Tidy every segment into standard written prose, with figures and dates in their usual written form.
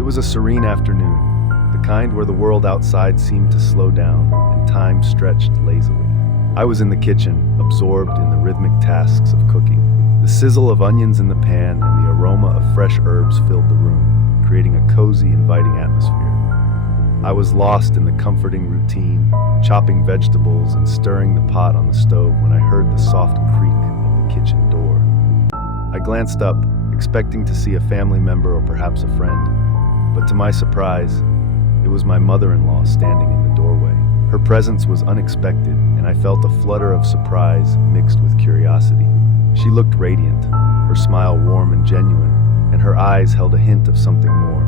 It was a serene afternoon, the kind where the world outside seemed to slow down and time stretched lazily. I was in the kitchen, absorbed in the rhythmic tasks of cooking. The sizzle of onions in the pan and the aroma of fresh herbs filled the room, creating a cozy, inviting atmosphere. I was lost in the comforting routine, chopping vegetables and stirring the pot on the stove when I heard the soft creak of the kitchen door. I glanced up, expecting to see a family member or perhaps a friend, but to my surprise, it was my mother-in-law standing in the doorway. Her presence was unexpected, and I felt a flutter of surprise mixed with curiosity. She looked radiant, her smile warm and genuine, and her eyes held a hint of something more,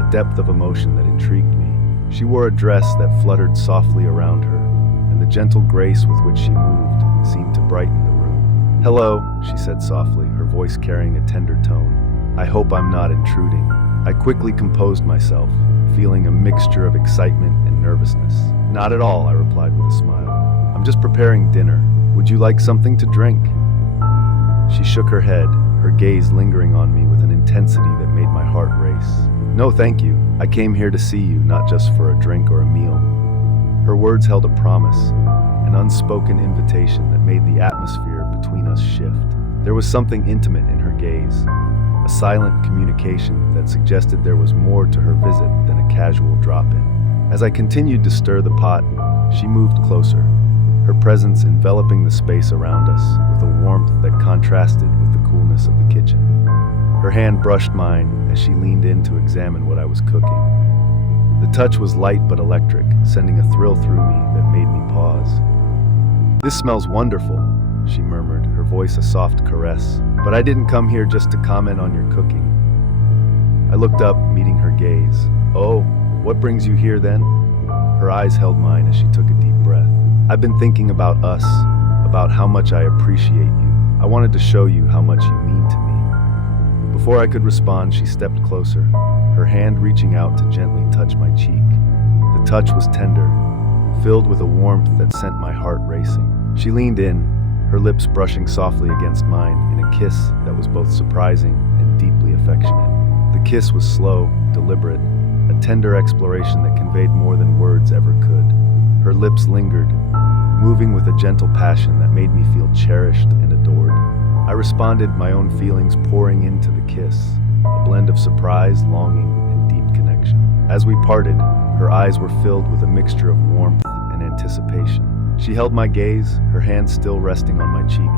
a depth of emotion that intrigued me. She wore a dress that fluttered softly around her, and the gentle grace with which she moved seemed to brighten the room. "Hello," she said softly, her voice carrying a tender tone. "I hope I'm not intruding." I quickly composed myself, feeling a mixture of excitement and nervousness. "Not at all," I replied with a smile. "I'm just preparing dinner. Would you like something to drink?" She shook her head, her gaze lingering on me with an intensity that made my heart race. "No, thank you. I came here to see you, not just for a drink or a meal." Her words held a promise, an unspoken invitation that made the atmosphere between us shift. There was something intimate in her gaze, a silent communication that suggested there was more to her visit than a casual drop-in. As I continued to stir the pot, she moved closer, her presence enveloping the space around us with a warmth that contrasted with the coolness of the kitchen. Her hand brushed mine as she leaned in to examine what I was cooking. The touch was light but electric, sending a thrill through me that made me pause. "This smells wonderful," she murmured, her voice a soft caress. "But I didn't come here just to comment on your cooking." I looked up, meeting her gaze. "Oh, what brings you here then?" Her eyes held mine as she took a deep breath. "I've been thinking about us, about how much I appreciate you. I wanted to show you how much you mean to me." Before I could respond, she stepped closer, her hand reaching out to gently touch my cheek. The touch was tender, filled with a warmth that sent my heart racing. She leaned in, her lips brushing softly against mine in a kiss that was both surprising and deeply affectionate. The kiss was slow, deliberate, a tender exploration that conveyed more than words ever could. Her lips lingered, moving with a gentle passion that made me feel cherished and adored. I responded, my own feelings pouring into the kiss, a blend of surprise, longing, and deep connection. As we parted, her eyes were filled with a mixture of warmth and anticipation. She held my gaze, her hand still resting on my cheek,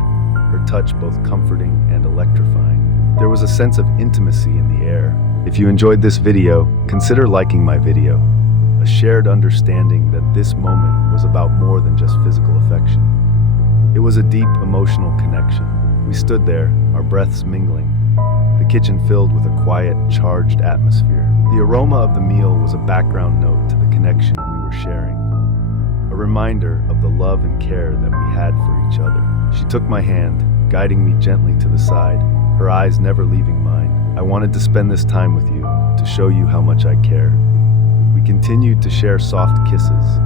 her touch both comforting and electrifying. There was a sense of intimacy in the air. If you enjoyed this video, consider liking my video. A shared understanding that this moment was about more than just physical affection. It was a deep emotional connection. We stood there, our breaths mingling, the kitchen filled with a quiet, charged atmosphere. The aroma of the meal was a background note to the connection we were sharing, a reminder of the love and care that we had for each other. She took my hand, guiding me gently to the side, her eyes never leaving mine. "I wanted to spend this time with you, to show you how much I care." We continued to share soft kisses,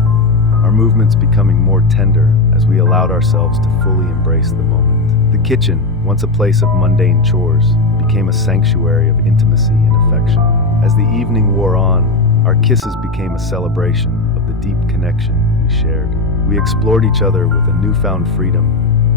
our movements becoming more tender as we allowed ourselves to fully embrace the moment. The kitchen, once a place of mundane chores, became a sanctuary of intimacy and affection. As the evening wore on, our kisses became a celebration of the deep connection we shared. We explored each other with a newfound freedom,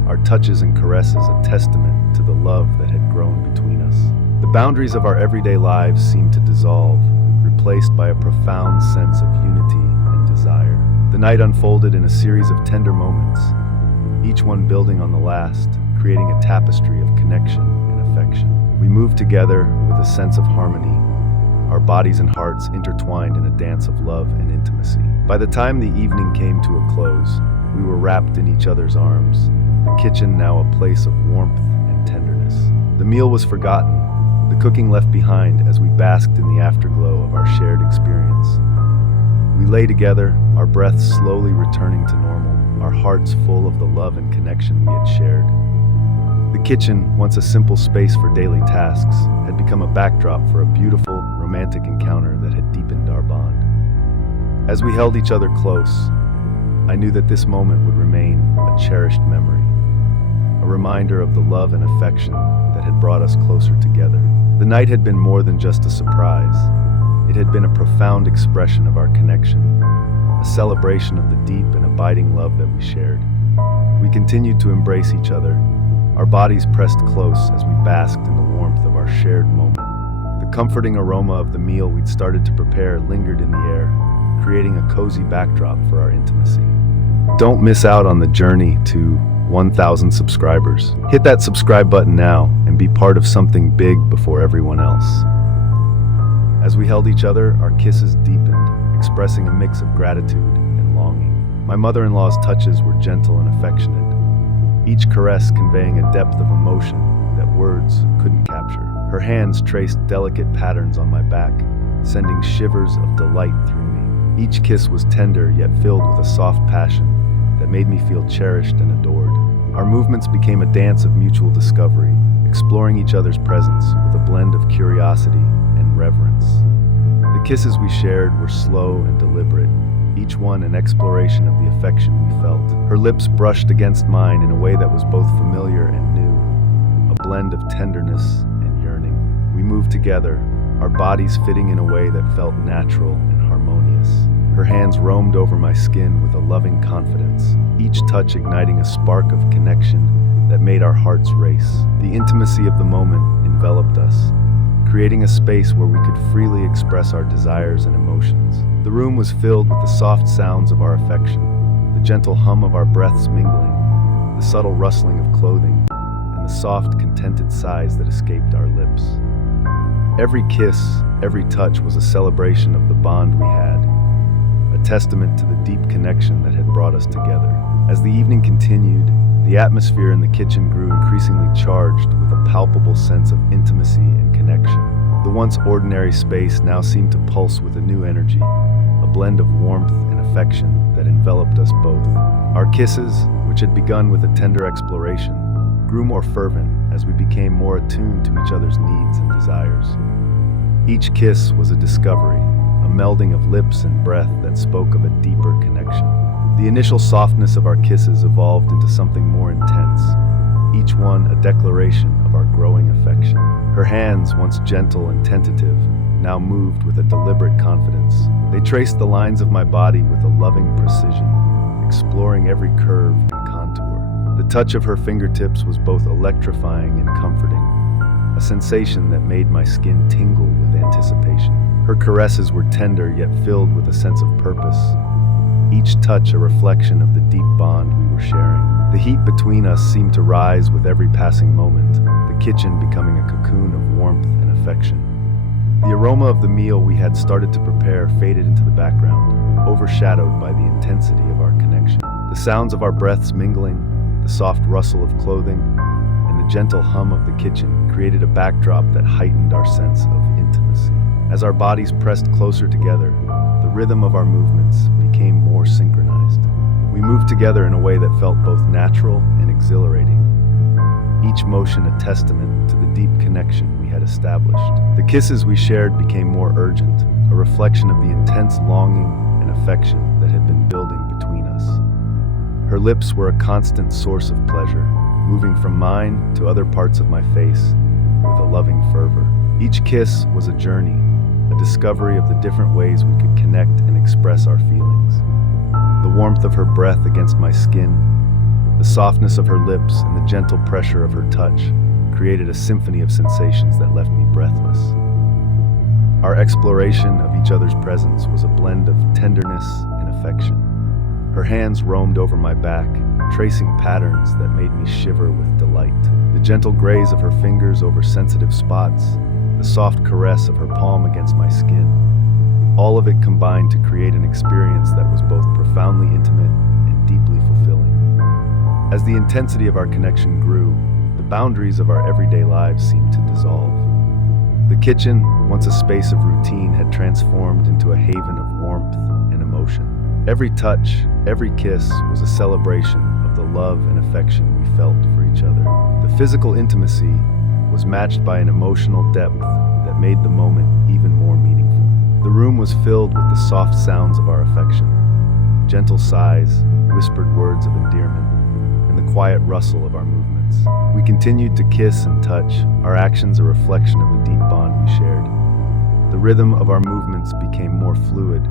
our touches and caresses a testament to the love that had grown between us. The boundaries of our everyday lives seemed to dissolve, replaced by a profound sense of unity and desire. The night unfolded in a series of tender moments, each one building on the last, creating a tapestry of connection and affection. We moved together with a sense of harmony, our bodies and hearts intertwined in a dance of love and intimacy. By the time the evening came to a close, we were wrapped in each other's arms, the kitchen now a place of warmth and tenderness. The meal was forgotten, the cooking left behind as we basked in the afterglow of our shared experience. We lay together, our breaths slowly returning to normal, our hearts full of the love and connection we had shared. The kitchen, once a simple space for daily tasks, had become a backdrop for a beautiful, romantic encounter that had deepened our bond. As we held each other close, I knew that this moment would remain a cherished memory, a reminder of the love and affection that had brought us closer together. The night had been more than just a surprise. It had been a profound expression of our connection, a celebration of the deep and abiding love that we shared. We continued to embrace each other, our bodies pressed close as we basked in the warmth of our shared moment. The comforting aroma of the meal we'd started to prepare lingered in the air, creating a cozy backdrop for our intimacy. Don't miss out on the journey to 1,000 subscribers. Hit that subscribe button now and be part of something big before everyone else. As we held each other, our kisses deepened, expressing a mix of gratitude and longing. My mother-in-law's touches were gentle and affectionate, each caress conveying a depth of emotion that words couldn't capture. Her hands traced delicate patterns on my back, sending shivers of delight through me. Each kiss was tender yet filled with a soft passion that made me feel cherished and adored. Our movements became a dance of mutual discovery, exploring each other's presence with a blend of curiosity and reverence. The kisses we shared were slow and deliberate, each one an exploration of the affection we felt. Her lips brushed against mine in a way that was both familiar and new, a blend of tenderness and yearning. We moved together, our bodies fitting in a way that felt natural and harmonious. Her hands roamed over my skin with a loving confidence, each touch igniting a spark of connection that made our hearts race. The intimacy of the moment enveloped us, creating a space where we could freely express our desires and emotions. The room was filled with the soft sounds of our affection, the gentle hum of our breaths mingling, the subtle rustling of clothing, and the soft, contented sighs that escaped our lips. Every kiss, every touch was a celebration of the bond we had, a testament to the deep connection that had brought us together. As the evening continued, the atmosphere in the kitchen grew increasingly charged with a palpable sense of intimacy and connection. The once ordinary space now seemed to pulse with a new energy, a blend of warmth and affection that enveloped us both. Our kisses, which had begun with a tender exploration, grew more fervent as we became more attuned to each other's needs and desires. Each kiss was a discovery, a melding of lips and breath that spoke of a deeper connection. The initial softness of our kisses evolved into something more intense, each one a declaration of our growing affection. Her hands, once gentle and tentative, now moved with a deliberate confidence. They traced the lines of my body with a loving precision, exploring every curve and contour. The touch of her fingertips was both electrifying and comforting, a sensation that made my skin tingle with anticipation. Her caresses were tender yet filled with a sense of purpose, each touch a reflection of the deep bond we were sharing. The heat between us seemed to rise with every passing moment, the kitchen becoming a cocoon of warmth and affection. The aroma of the meal we had started to prepare faded into the background, overshadowed by the intensity of our connection. The sounds of our breaths mingling, the soft rustle of clothing, and the gentle hum of the kitchen created a backdrop that heightened our sense of intimacy. As our bodies pressed closer together, the rhythm of our movements became more synchronized. We moved together in a way that felt both natural and exhilarating, each motion a testament to the deep connection we had established. The kisses we shared became more urgent, a reflection of the intense longing and affection that had been building between us. Her lips were a constant source of pleasure, moving from mine to other parts of my face with a loving fervor. Each kiss was a journey, a discovery of the different ways we could connect and express our feelings. The warmth of her breath against my skin, the softness of her lips, and the gentle pressure of her touch created a symphony of sensations that left me breathless. Our exploration of each other's presence was a blend of tenderness and affection. Her hands roamed over my back, tracing patterns that made me shiver with delight. The gentle graze of her fingers over sensitive spots, the soft caress of her palm against my skin, all of it combined to create an experience that was both profoundly intimate and deeply fulfilling. As the intensity of our connection grew, the boundaries of our everyday lives seemed to dissolve. The kitchen, once a space of routine, had transformed into a haven of warmth and emotion. Every touch, every kiss was a celebration of the love and affection we felt for each other. The physical intimacy was matched by an emotional depth that made the moment even more meaningful. The room was filled with the soft sounds of our affection, gentle sighs, whispered words of endearment, and the quiet rustle of our movements. We continued to kiss and touch, our actions a reflection of the deep bond we shared. The The rhythm of our movements became more fluid,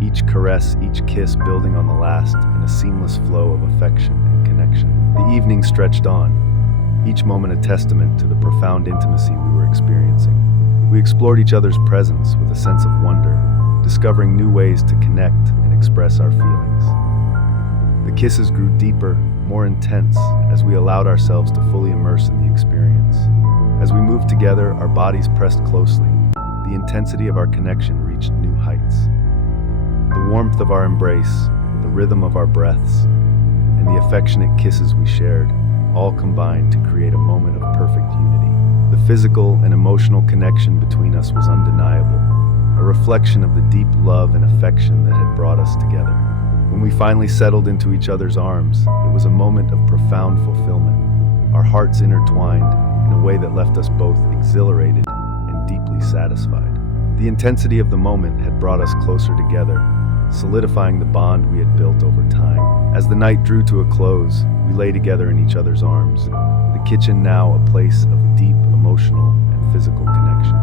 each caress, each kiss building on the last in a seamless flow of affection and connection. The evening stretched on, each moment a testament to the profound intimacy we were experiencing. We explored each other's presence with a sense of wonder, discovering new ways to connect and express our feelings. The kisses grew deeper, more intense, as we allowed ourselves to fully immerse in the experience. As we moved together, our bodies pressed closely. The intensity of our connection reached new heights. The warmth of our embrace, the rhythm of our breaths, and the affectionate kisses we shared all combined to create a moment of perfect unity. The physical and emotional connection between us was undeniable, a reflection of the deep love and affection that had brought us together. When we finally settled into each other's arms, it was a moment of profound fulfillment, our hearts intertwined in a way that left us both exhilarated and deeply satisfied. The intensity of the moment had brought us closer together, solidifying the bond we had built over time. As the night drew to a close, we lay together in each other's arms, the kitchen now a place of deep emotional and physical connection.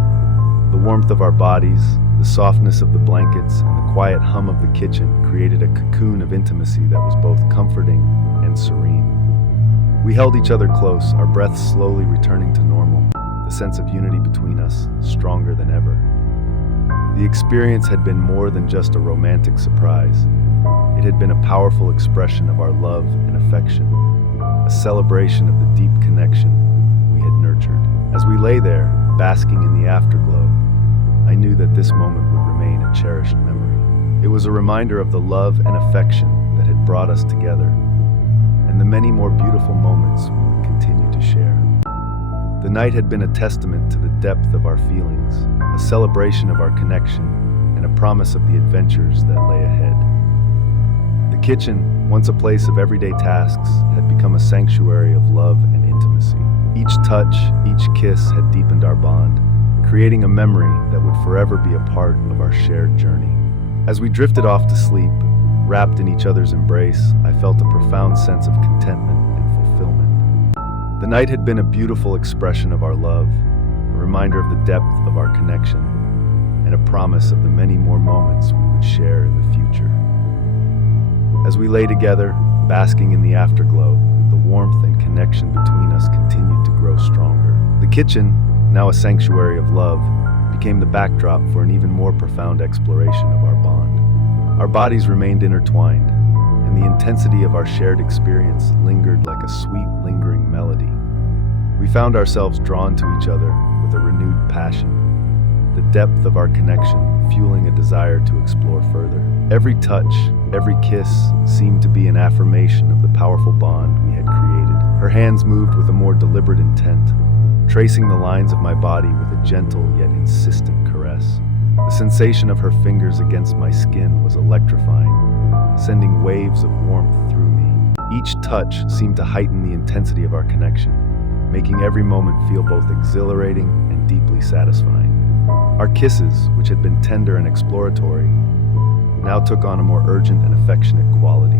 The warmth of our bodies, the softness of the blankets, and the quiet hum of the kitchen created a cocoon of intimacy that was both comforting and serene. We held each other close, our breaths slowly returning to normal, the sense of unity between us stronger than ever. The experience had been more than just a romantic surprise. It had been a powerful expression of our love and affection, a celebration of the deep connection we had nurtured. As we lay there, basking in the afterglow, I knew that this moment would remain a cherished memory. It was a reminder of the love and affection that had brought us together, and the many more beautiful moments we would continue to share. The night had been a testament to the depth of our feelings, a celebration of our connection, and a promise of the adventures that lay ahead. The kitchen, once a place of everyday tasks, had become a sanctuary of love and intimacy. Each touch, each kiss had deepened our bond, creating a memory that would forever be a part of our shared journey. As we drifted off to sleep, wrapped in each other's embrace, I felt a profound sense of contentment and fulfillment. The night had been a beautiful expression of our love, a reminder of the depth of our connection, and a promise of the many more moments we would share in the future. As we lay together, basking in the afterglow, the warmth and connection between us continued to grow stronger. The kitchen, now a sanctuary of love, became the backdrop for an even more profound exploration of our bond. Our bodies remained intertwined, and the intensity of our shared experience lingered like a sweet, lingering melody. We found ourselves drawn to each other with a renewed passion, the depth of our connection fueling a desire to explore further. Every touch, every kiss seemed to be an affirmation of the powerful bond we had created. Her hands moved with a more deliberate intent, tracing the lines of my body with a gentle yet insistent caress. The sensation of her fingers against my skin was electrifying, sending waves of warmth through me. Each touch seemed to heighten the intensity of our connection, making every moment feel both exhilarating and deeply satisfying. Our kisses, which had been tender and exploratory, now took on a more urgent and affectionate quality.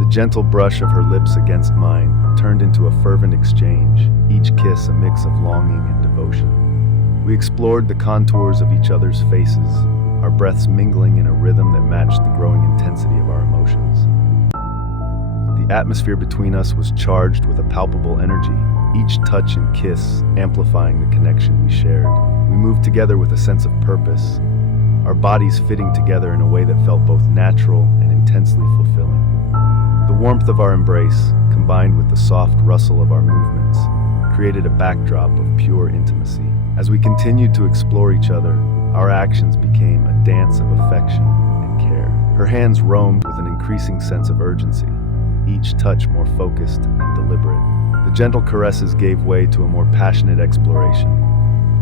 The gentle brush of her lips against mine turned into a fervent exchange, each kiss a mix of longing and devotion. We explored the contours of each other's faces, our breaths mingling in a rhythm that matched the growing intensity of our emotions. The atmosphere between us was charged with a palpable energy, each touch and kiss amplifying the connection we shared. We moved together with a sense of purpose, our bodies fitting together in a way that felt both natural and intensely fulfilling. The warmth of our embrace, combined with the soft rustle of our movements, created a backdrop of pure intimacy. As we continued to explore each other, our actions became a dance of affection and care. Her hands roamed with an increasing sense of urgency, each touch more focused and deliberate. The gentle caresses gave way to a more passionate exploration,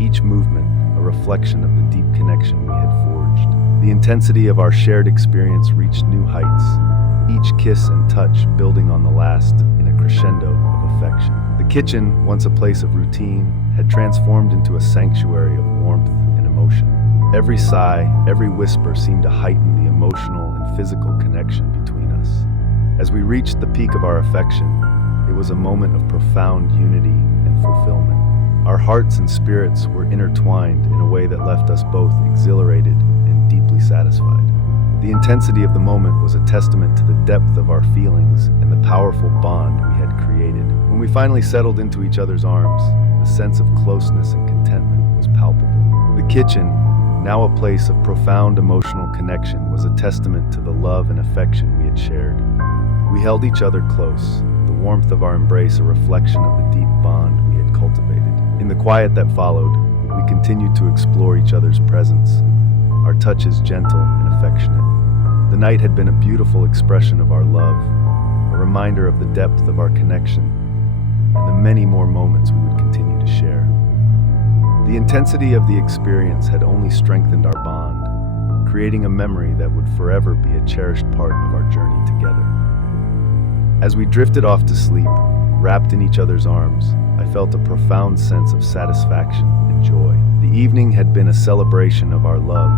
each movement a reflection of the deep connection we had forged. The intensity of our shared experience reached new heights, each kiss and touch building on the last in a crescendo of affection. The kitchen, once a place of routine, had transformed into a sanctuary of warmth and emotion. Every sigh, every whisper seemed to heighten the emotional and physical connection between us. As we reached the peak of our affection, it was a moment of profound unity and fulfillment. Our hearts and spirits were intertwined in a way that left us both exhilarated and deeply satisfied. The intensity of the moment was a testament to the depth of our feelings and the powerful bond we had created. When we finally settled into each other's arms, the sense of closeness and contentment was palpable. The kitchen, now a place of profound emotional connection, was a testament to the love and affection we had shared. We held each other close, the warmth of our embrace a reflection of the deep bond we had cultivated. In the quiet that followed, we continued to explore each other's presence, our touches gentle and affectionate. The night had been a beautiful expression of our love, a reminder of the depth of our connection, and the many more moments we would continue to share. The intensity of the experience had only strengthened our bond, creating a memory that would forever be a cherished part of our journey together. As we drifted off to sleep, wrapped in each other's arms, I felt a profound sense of satisfaction and joy. The evening had been a celebration of our love,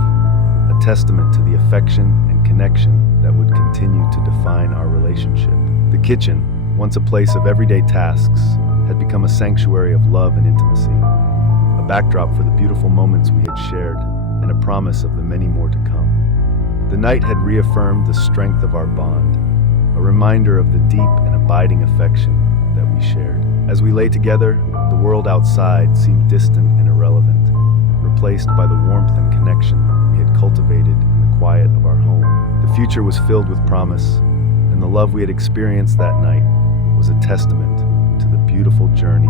a testament to the affection and connection that would continue to define our relationship. The kitchen, once a place of everyday tasks, had become a sanctuary of love and intimacy, a backdrop for the beautiful moments we had shared, and a promise of the many more to come. The night had reaffirmed the strength of our bond, a reminder of the deep and abiding affection that we shared. As we lay together, the world outside seemed distant and irrelevant, replaced by the warmth and connection we had cultivated in the quiet of our home. The future was filled with promise, and the love we had experienced that night was a testament to the beautiful journey